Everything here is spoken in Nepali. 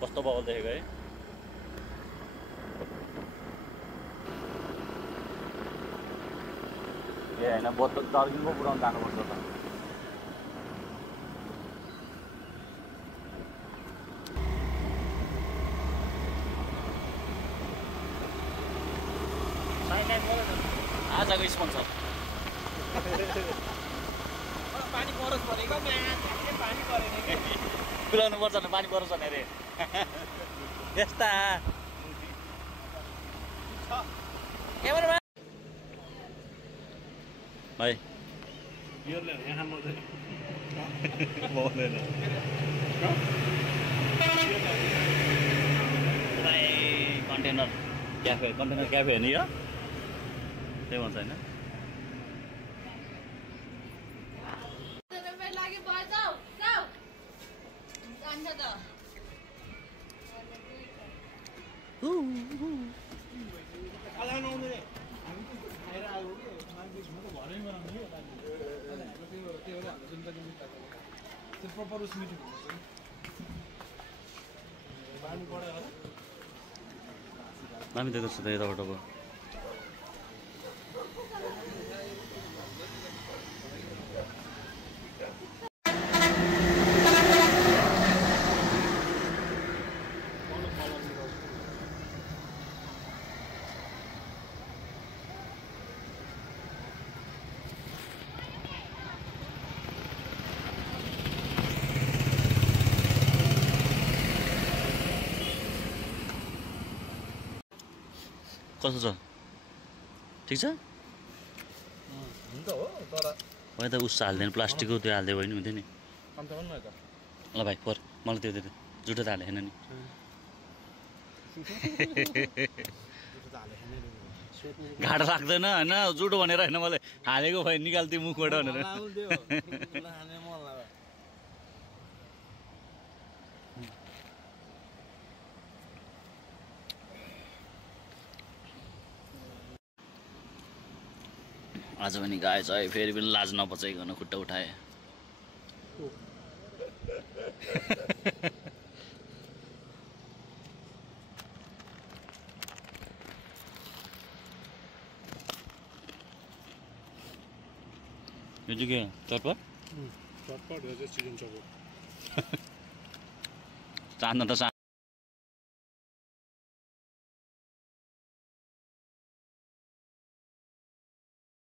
कस्तो बवाल देखेको है। ए होइन बोतल टर्किङको पुऱ्याउनु जानुपर्छ त। आजको स्पोन्सर पानी परोस् भनेको पानी परेन कि पुऱ्याउनु पर्छ भने पानी परोस् भने अरे त्यस्ता भाइ यहाँ कन्टेनर क्याफे हेर्ने यो त्यही भन्छ होइन। दामी देख्दैछ त यताबाट अब कस्तो छ ठिक छ हुन्छ हो तर होइन त उस हाल्दैन प्लास्टिकको त्यो हाल्दै भयो नि हुन्थ्यो नि ल भाइ फोर मलाई त्यो जुटो त हाले होइन नि घाटा लाग्दैन होइन जुटो भनेर होइन मलाई हालेको भयो निकाल्थ्यो मुखबाट भनेर आज पनि गाएछ है फेरि पनि लाज नबचाइकन खुट्टा उठाए यो चाहिँ के चटपट चटपट चिकन चटपट चाहना त